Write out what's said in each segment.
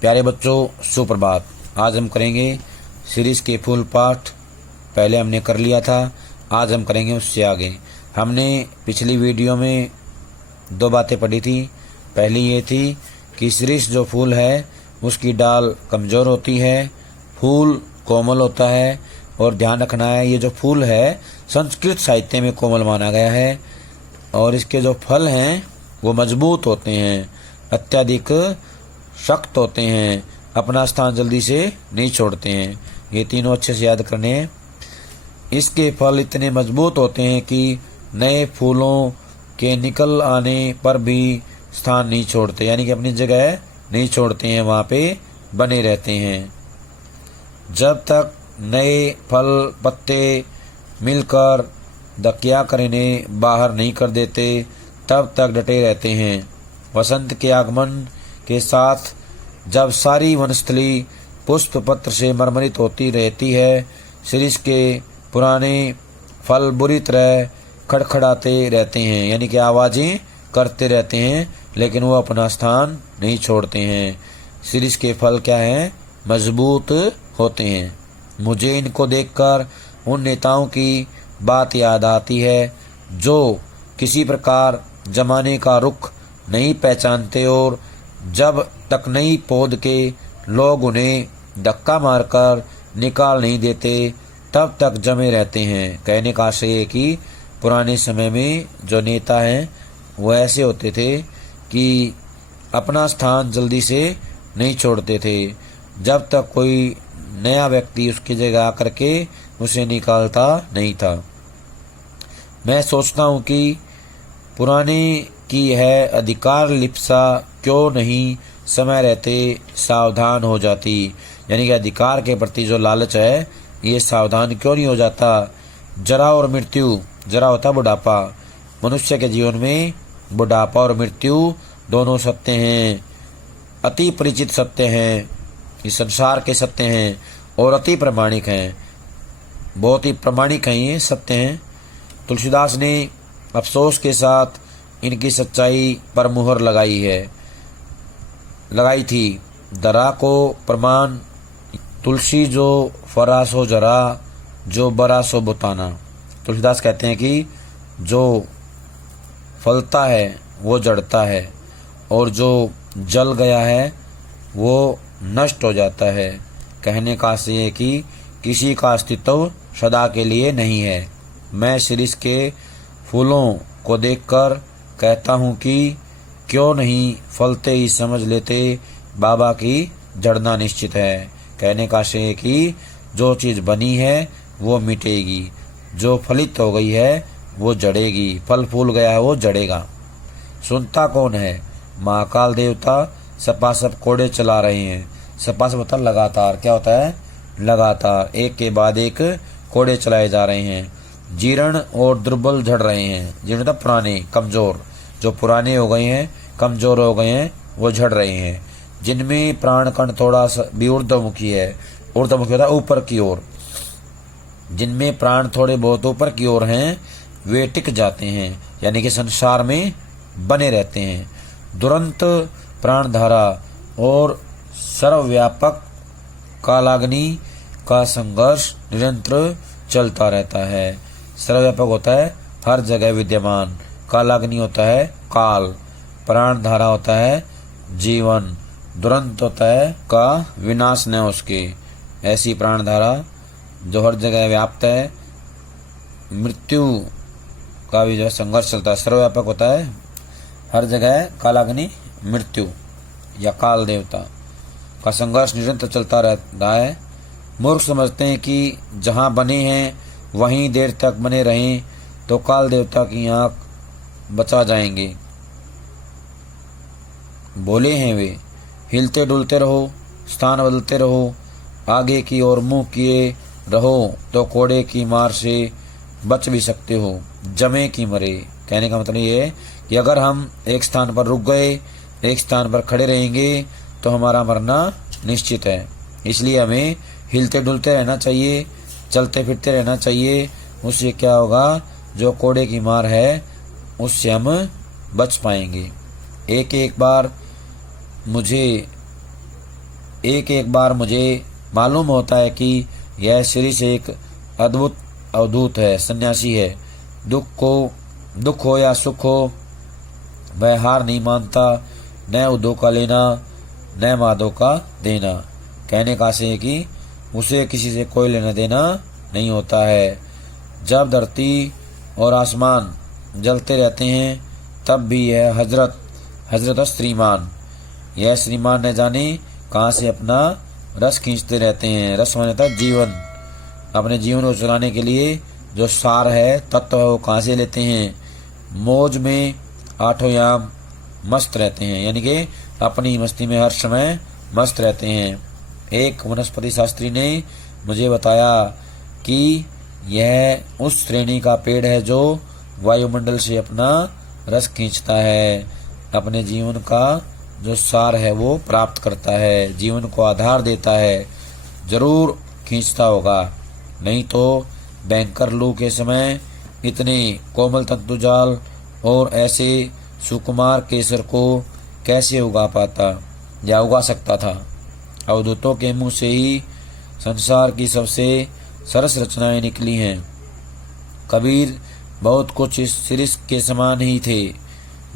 प्यारे बच्चों, सुप्रभात। आज हम करेंगे सीरीज के फुल पाठ। पहले हमने कर लिया था, आज हम करेंगे उससे आगे। हमने पिछली वीडियो में दो बातें पढ़ी थी। पहली ये थी कि सीरीज जो फूल है उसकी डाल कमज़ोर होती है, फूल कोमल होता है। और ध्यान रखना है, ये जो फूल है संस्कृत साहित्य में कोमल माना गया है। और इसके जो फल हैं वो मजबूत होते हैं, अत्यधिक सख्त होते हैं, अपना स्थान जल्दी से नहीं छोड़ते हैं। ये तीनों अच्छे से याद करने हैं। इसके फल इतने मजबूत होते हैं कि नए फूलों के निकल आने पर भी स्थान नहीं छोड़ते, यानी कि अपनी जगह नहीं छोड़ते हैं, वहाँ पे बने रहते हैं। जब तक नए फल पत्ते मिलकर दकिया करने बाहर नहीं कर देते तब तक डटे रहते हैं। वसंत के आगमन के साथ जब सारी वनस्थली पुष्प पत्र से मरमरित होती रहती है, सीरीज के पुराने फल बुरी तरह खड़खड़ाते रहते हैं, यानी कि आवाज़ें करते रहते हैं, लेकिन वो अपना स्थान नहीं छोड़ते हैं। सीरीज के फल क्या हैं? मजबूत होते हैं। मुझे इनको देखकर उन नेताओं की बात याद आती है जो किसी प्रकार जमाने का रुख नहीं पहचानते और जब तक नहीं पौध के लोग उन्हें धक्का मारकर निकाल नहीं देते तब तक जमे रहते हैं। कहने का आशय है कि पुराने समय में जो नेता हैं वो ऐसे होते थे कि अपना स्थान जल्दी से नहीं छोड़ते थे, जब तक कोई नया व्यक्ति उसकी जगह आकर के उसे निकालता नहीं था। मैं सोचता हूँ कि पुराने की है अधिकार लिप्सा क्यों नहीं समय रहते सावधान हो जाती, यानी कि अधिकार के प्रति जो लालच है ये सावधान क्यों नहीं हो जाता। जरा और मृत्यु, जरा होता बुढ़ापा। मनुष्य के जीवन में बुढ़ापा और मृत्यु दोनों सत्य हैं, अति परिचित सत्य हैं, इस संसार के सत्य हैं और अति प्रमाणिक हैं, बहुत ही प्रमाणिक हैं, ये सत्य हैं। तुलसीदास ने अफसोस के साथ इनकी सच्चाई पर मुहर लगाई थी। दरा को प्रमाण तुलसी जो फरासो जरा जो बरासो बुताना। तुलसीदास कहते हैं कि जो फलता है वो जड़ता है और जो जल गया है वो नष्ट हो जाता है। कहने का आशय है कि किसी का अस्तित्व सदा के लिए नहीं है। मैं सीरीज के फूलों को देखकर कहता हूँ कि क्यों नहीं फलते ही समझ लेते बाबा की जड़ना निश्चित है। कहने का आशय है कि जो चीज़ बनी है वो मिटेगी, जो फलित हो गई है वो जड़ेगी, फल फूल गया है वो जड़ेगा। सुनता कौन है? महाकाल देवता सपासप कोड़े चला रहे हैं। सपासप होता लगातार, क्या होता है? लगातार एक के बाद एक कोड़े चलाए जा रहे हैं। जीर्ण और दुर्बल झड़ रहे हैं। जीर्ण तो पुराने कमजोर, जो पुराने हो गए हैं कमजोर हो गए हैं वो झड़ रहे हैं। जिनमें प्राण कण थोड़ा सा भी ऊर्ध्वमुखी है, ऊर्ध्वमुखी होता है ऊपर की ओर, जिनमें प्राण थोड़े बहुत ऊपर की ओर हैं वे टिक जाते हैं, यानी कि संसार में बने रहते हैं। दुरंत प्राणधारा और सर्वव्यापक कालाग्नि का संघर्ष निरंतर चलता रहता है। सर्वव्यापक होता है हर जगह विद्यमान, कालाग्नि होता है काल, प्राणधारा होता है जीवन, दुरंत होता है का विनाश न उसके। ऐसी प्राणधारा जो हर जगह व्याप्त है, मृत्यु का भी जो है संघर्ष चलता है। सर्वव्यापक होता है हर जगह, कालाग्नि मृत्यु या काल देवता का संघर्ष निरंतर चलता रहता है। मूर्ख समझते हैं कि जहाँ बने हैं वहीं देर तक बने रहें तो काल देवता की आँख बचा जाएंगे। बोले हैं वे, हिलते डुलते रहो, स्थान बदलते रहो, आगे की ओर मुंह किए रहो तो कोड़े की मार से बच भी सकते हो, जमे की मरे। कहने का मतलब ये है कि अगर हम एक स्थान पर रुक गए, एक स्थान पर खड़े रहेंगे तो हमारा मरना निश्चित है। इसलिए हमें हिलते डुलते रहना चाहिए, चलते फिरते रहना चाहिए। उससे क्या होगा, जो कोड़े की मार है उससे हम बच पाएंगे। एक बार मुझे एक एक बार मुझे मालूम होता है कि यह शिरीष एक अद्भुत अवधूत है, सन्यासी है। दुख हो या सुख हो, वह हार नहीं मानता, न उदो का लेना न माधो का देना। कहने का आशय है कि उसे किसी से कोई लेना देना नहीं होता है। जब धरती और आसमान जलते रहते हैं तब भी यह हजरत श्रीमान, यह श्रीमान न जाने कहाँ से अपना रस खींचते रहते हैं। रस माने था जीवन, अपने जीवन को चलाने के लिए जो सार है, तत्व है, वो कहाँ से लेते हैं। मौज में आठों याम मस्त रहते हैं, यानी कि अपनी मस्ती में हर समय मस्त रहते हैं। एक वनस्पति शास्त्री ने मुझे बताया कि यह उस श्रेणी का पेड़ है जो वायुमंडल से अपना रस खींचता है, अपने जीवन का जो सार है वो प्राप्त करता है, जीवन को आधार देता है। जरूर खींचता होगा, नहीं तो भयंकर लू के समय इतने कोमल तंतुजाल और ऐसे सुकुमार केसर को कैसे उगा पाता या उगा सकता था। अवधूतों के मुंह से ही संसार की सबसे सरस रचनाएं निकली हैं। कबीर बहुत कुछ इस शिरीष के समान ही थे,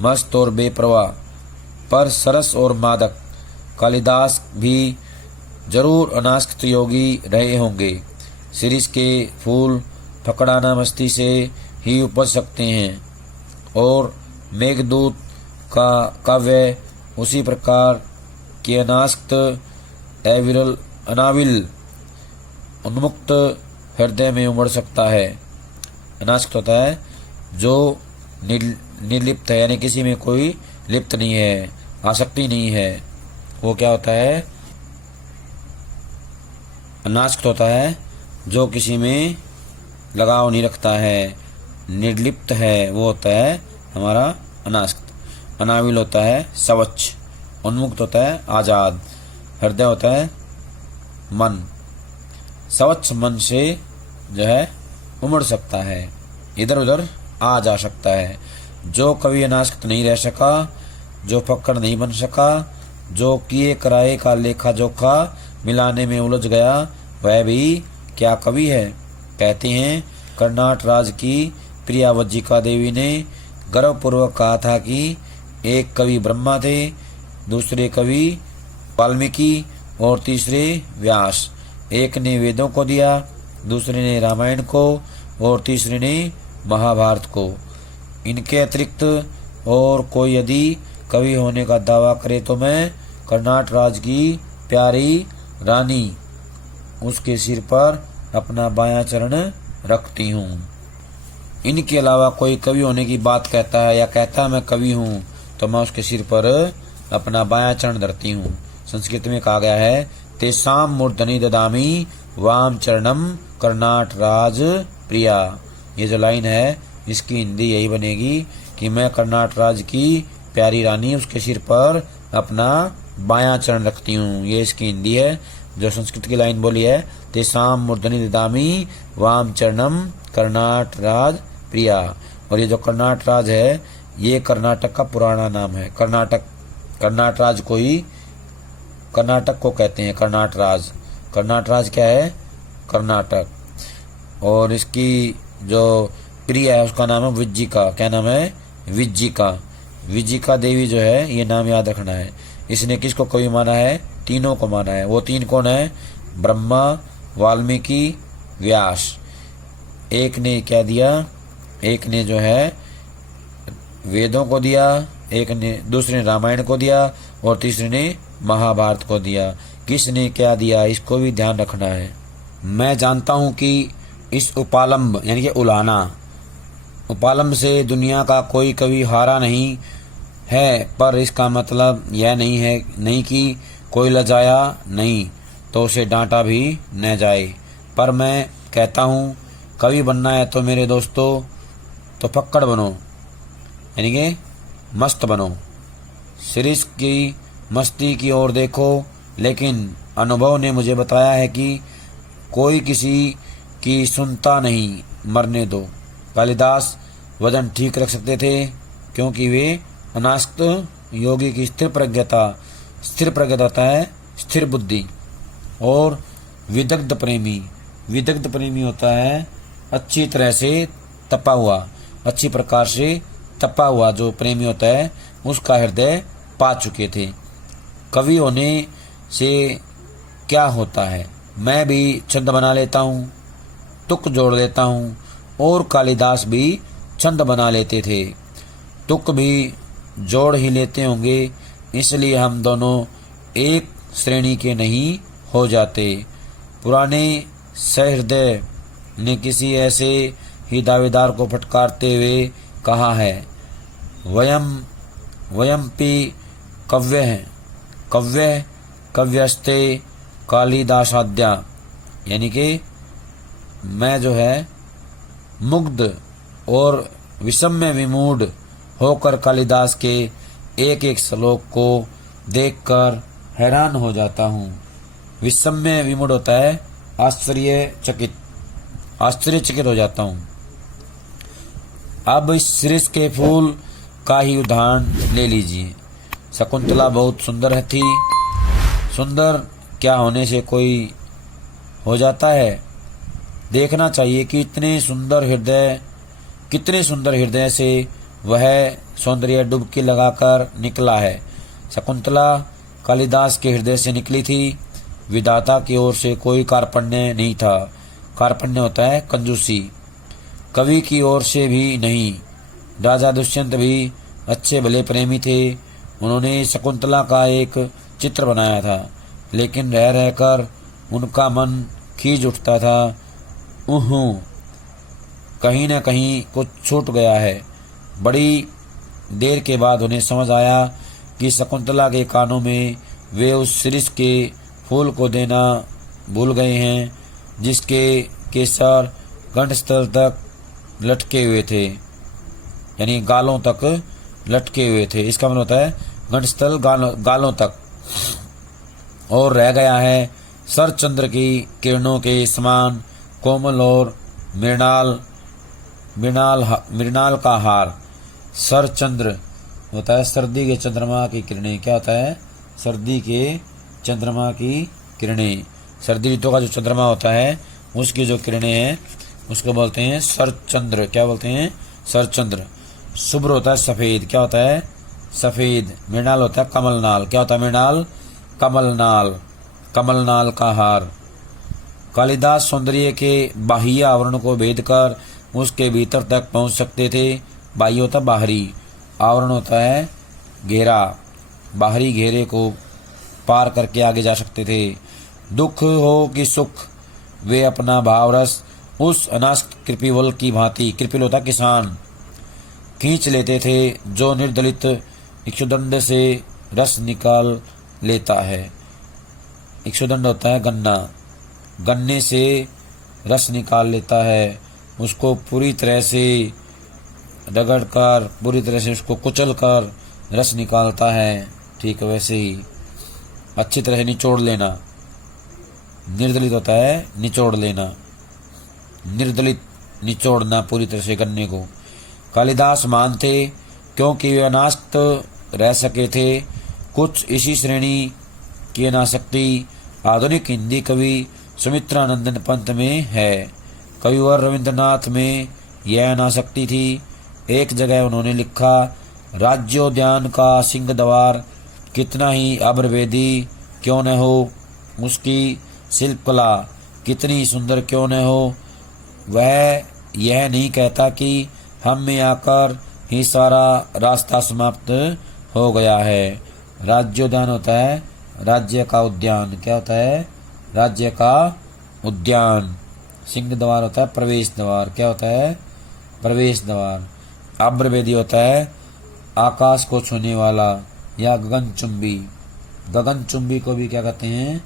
मस्त और बेपरवाह, पर सरस और मादक। कालिदास भी जरूर अनासक्त योगी रहे होंगे। शिरीष के फूल फकड़ाना मस्ती से ही उपज सकते हैं और मेघदूत का काव्य उसी प्रकार के अनासक्त अनाविल उन्मुक्त हृदय में उमड़ सकता है। अनासक्त होता है जो निर्लिप्त है, यानी किसी में कोई लिप्त नहीं है, आसक्ति नहीं है। वो क्या होता है? अनासक्त होता है जो किसी में लगाव नहीं रखता है, निर्लिप्त है, वो होता है हमारा अनासक्त। अनाविल होता है स्वच्छ, उन्मुक्त होता है आजाद, हृदय होता है मन। स्वच्छ मन से जो है उमड़ सकता है, इधर उधर आ जा सकता है। जो कभी अनासक्त नहीं रह सका, जो फक्कड़ नहीं बन सका, जो किए कराए का लेखा जोखा मिलाने में उलझ गया, वह भी क्या कवि है। कहते हैं कर्नाट राज की प्रिया वज्जिका देवी ने गर्वपूर्वक कहा था कि एक कवि ब्रह्मा थे, दूसरे कवि वाल्मीकि और तीसरे व्यास। एक ने वेदों को दिया, दूसरे ने रामायण को और तीसरे ने महाभारत को। इनके अतिरिक्त और कोई यदि कवि होने का दावा करे तो मैं कर्नाट राज की प्यारी रानी उसके सिर पर अपना बायां चरण रखती हूँ। इनके अलावा कोई कवि होने की बात कहता है या कहता है मैं कवि हूँ, तो मैं उसके सिर पर अपना बायां चरण धरती हूँ। संस्कृत में कहा गया है तेसाम मूर्धनि ददामी वाम चरणम कर्नाट राज प्रिया। ये जो लाइन है इसकी हिंदी यही बनेगी कि मैं कर्नाट राज की प्यारी रानी उसके सिर पर अपना बायां चरण रखती हूँ। ये इसकी हिंदी है। जो संस्कृत की लाइन बोली है तेसाम मूर्धनि ददामी वाम चरणम कर्नाट राज प्रिया। और ये जो कर्नाट राज है ये कर्नाटक का पुराना नाम है। कर्नाट राज को ही कर्नाटक को कहते हैं कर्नाट राज। कर्नाट राज क्या है? कर्नाटक। और इसकी जो प्रिया है उसका नाम है विज्जिका। क्या नाम है? विज्जिका। विज्जिका देवी जो है ये नाम याद रखना है। इसने किसको कवि माना है? तीनों को माना है। वो तीन कौन है? ब्रह्मा, वाल्मीकि, व्यास। एक ने क्या दिया? एक ने जो है वेदों को दिया, एक ने दूसरे ने रामायण को दिया और तीसरे ने महाभारत को दिया। किसने क्या दिया इसको भी ध्यान रखना है। मैं जानता हूँ कि इस उपालंब यानी कि उलाना उपालंब से दुनिया का कोई कवि हारा नहीं है, पर इसका मतलब यह नहीं कि कोई लजाया नहीं तो उसे डांटा भी न जाए। पर मैं कहता हूँ कवि बनना है तो मेरे दोस्तों तो फक्कड़ बनो, यानी कि मस्त बनो। शिरीष की मस्ती की ओर देखो, लेकिन अनुभव ने मुझे बताया है कि कोई किसी की सुनता नहीं, मरने दो। कालिदास वजन ठीक रख सकते थे क्योंकि वे अनासक्त योगी की स्थिर प्रज्ञता होता है स्थिर बुद्धि। और विदग्ध प्रेमी, विदग्ध प्रेमी होता है अच्छी तरह से तपा हुआ, अच्छी प्रकार से तपा हुआ जो प्रेमी होता है उसका हृदय पा चुके थे। कवि होने से क्या होता है, मैं भी छंद बना लेता हूँ, तुक जोड़ लेता हूँ, और कालिदास भी छंद बना लेते थे, तुक भी जोड़ ही लेते होंगे, इसलिए हम दोनों एक श्रेणी के नहीं हो जाते। पुराने सहृदय ने किसी ऐसे ही दावेदार को फटकारते हुए कहा है, वयमपि कव्य हैं, कव्य कव्यस्ते कालिदासाद्या, यानी कि मैं जो है मुग्ध और विषम्य विमूढ़ होकर कालिदास के एक एक श्लोक को देखकर हैरान हो जाता हूँ। विषम्य विमूढ़ होता है आश्चर्यचकित, आश्चर्यचकित हो जाता हूँ। अब इस शीर्ष के फूल का ही उदाहरण ले लीजिए। शकुंतला बहुत सुंदर थी, सुंदर क्या होने से कोई हो जाता है। देखना चाहिए कि कितने सुंदर हृदय से वह सौंदर्य डुबकी लगाकर निकला है। शकुंतला कालिदास के हृदय से निकली थी। विधाता की ओर से कोई कार्पण्य नहीं था। कार्पण्य होता है कंजूसी। कवि की ओर से भी नहीं। राजा दुष्यंत भी अच्छे भले प्रेमी थे। उन्होंने शकुंतला का एक चित्र बनाया था, लेकिन रह रहकर उनका मन खींच उठता था। कहीं न कहीं कुछ छूट गया है। बड़ी देर के बाद उन्हें समझ आया कि शकुंतला के कानों में वे उस शीर्ष के फूल को देना भूल गए हैं, जिसके केसर कंठस्थल तक लटके हुए थे, यानी गालों तक लटके हुए थे। इसका मतलब होता है कंठस्थल गालों तक। और रह गया है शरचंद्र की किरणों के समान कोमल और मृणाल का हार। शरचंद्र होता है सर्दी के चंद्रमा की किरणें। क्या होता है? सर्दी के चंद्रमा की किरणें। सर्दी ऋतु का जो चंद्रमा होता है उसकी जो किरणें हैं उसको बोलते हैं शरचंद्र। क्या बोलते हैं? शरचंद्र। शुभ्र होता है सफेद। क्या होता है? सफेद। मृणाल होता है कमलनाल। क्या होता है मृणाल? कमलनाल। कमलनाल का हार। कालिदास सौंदर्य के बाह्य आवरण को भेद कर उसके भीतर तक पहुंच सकते थे। बाह्य होता है बाहरी, आवरण होता है घेरा। बाहरी घेरे को पार करके आगे जा सकते थे। दुख हो कि सुख, वे अपना भावरस उस अनासक्त कृपिवल की भांति, कृपिल होता किसान, खींच लेते थे जो निर्दलित इक्षुदंड से रस निकाल लेता है। इक्षुदंड होता है गन्ना, गन्ने से रस निकाल लेता है। उसको पूरी तरह से रगड़कर, पूरी तरह से उसको कुचल कर रस निकालता है। ठीक वैसे ही अच्छी तरह से निचोड़ लेना। निर्दलित होता है निचोड़ लेना, निर्दलित निचोड़ना पूरी तरह से गन्ने को। कालिदास महान थे क्योंकि वे अनासक्त रह सके थे। कुछ इसी श्रेणी की अनासक्ति आधुनिक हिंदी कवि सुमित्रानंदन पंत में है। कविवर रविंद्रनाथ में यह अनासक्ति थी। एक जगह उन्होंने लिखा, राज्योद्यान का सिंह द्वार कितना ही अब्रवेदी क्यों न हो, उसकी शिल्पकला कितनी सुंदर क्यों न हो, वह यह नहीं कहता कि हम में आकर ही सारा रास्ता समाप्त हो गया है। राज्योद्यान होता है राज्य का उद्यान। क्या होता है? राज्य का उद्यान। सिंह द्वार होता है प्रवेश द्वार। क्या होता है? प्रवेश द्वार। अब्रवेदी होता है आकाश को छूने वाला या गगनचुंबी। गगनचुंबी को भी क्या कहते हैं?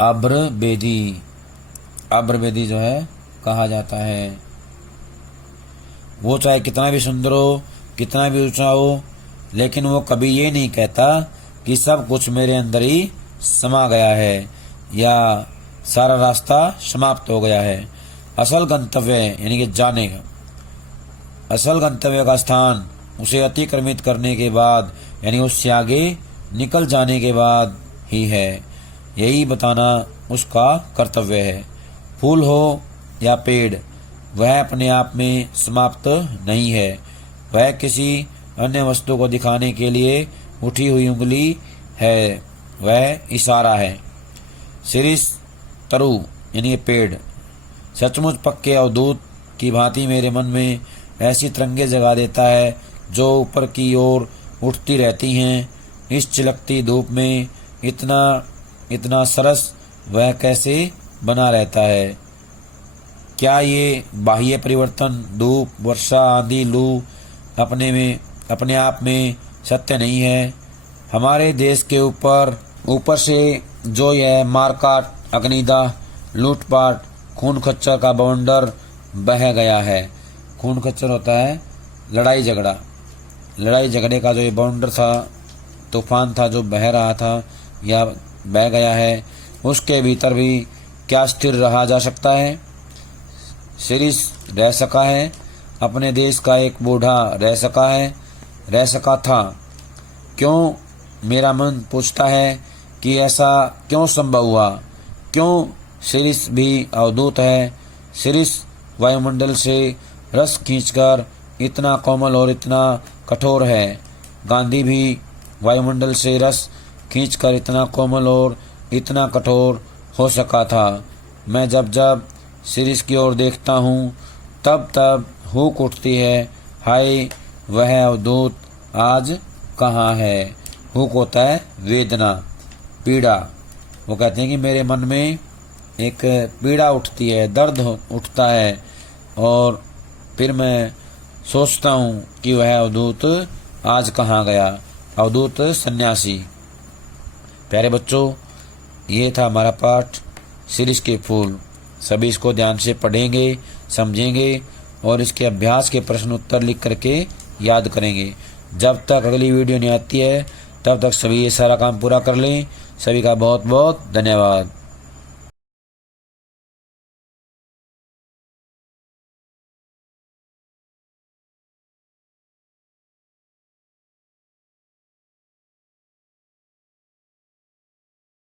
अब्रवेदी। अब्रवेदी जो है कहा जाता है। वो चाहे कितना भी सुंदर हो, कितना भी ऊंचा हो, लेकिन वो कभी ये नहीं कहता कि सब कुछ मेरे अंदर ही समा गया है या सारा रास्ता समाप्त हो गया है। असल गंतव्य यानी कि जाने का असल गंतव्य का स्थान उसे अतिक्रमित करने के बाद यानी उससे आगे निकल जाने के बाद ही है, यही बताना उसका कर्तव्य है। फूल हो या पेड़, वह अपने आप में समाप्त नहीं है, वह किसी अन्य वस्तु को दिखाने के लिए उठी हुई उंगली है, वह इशारा है। शिरीष तरु यानी पेड़ सचमुच पक्के अवधूत की भांति मेरे मन में ऐसी तरंगे जगा देता है जो ऊपर की ओर उठती रहती हैं। इस चिलकती धूप में इतना सरस वह कैसे बना रहता है। क्या ये बाह्य परिवर्तन, धूप, वर्षा, आंधी, लू अपने आप में सत्य नहीं है? हमारे देश के ऊपर से जो यह मारकाट, अग्निदाह, लूटपाट, खून खच्चर का बवंडर बह गया है। खून खच्चर होता है लड़ाई झगड़े का जो ये बवंडर था, तूफान था जो बह रहा था या बह गया है, उसके भीतर भी क्या स्थिर रहा जा सकता है? शिरीष रह सका है, अपने देश का एक बूढ़ा रह सका था। क्यों, मेरा मन पूछता है कि ऐसा क्यों संभव हुआ? क्यों शिरीष भी अवधूत है? शिरीष वायुमंडल से रस खींचकर इतना कोमल और इतना कठोर है। गांधी भी वायुमंडल से रस खींचकर इतना कोमल और इतना कठोर हो सका था। मैं जब शिरीष की ओर देखता हूँ तब हुक उठती है, हाय वह अवधूत आज कहाँ है? हुक होता है वेदना, पीड़ा। वो कहते हैं कि मेरे मन में एक पीड़ा उठती है, दर्द उठता है और फिर मैं सोचता हूँ कि वह अवधूत आज कहाँ गया? अवधूत सन्यासी। प्यारे बच्चों, ये था हमारा पाठ शिरीष के फूल। सभी इसको ध्यान से पढ़ेंगे, समझेंगे और इसके अभ्यास के प्रश्न उत्तर लिख करके याद करेंगे। जब तक अगली वीडियो नहीं आती है तब तक सभी ये सारा काम पूरा कर लें। सभी का बहुत बहुत धन्यवाद।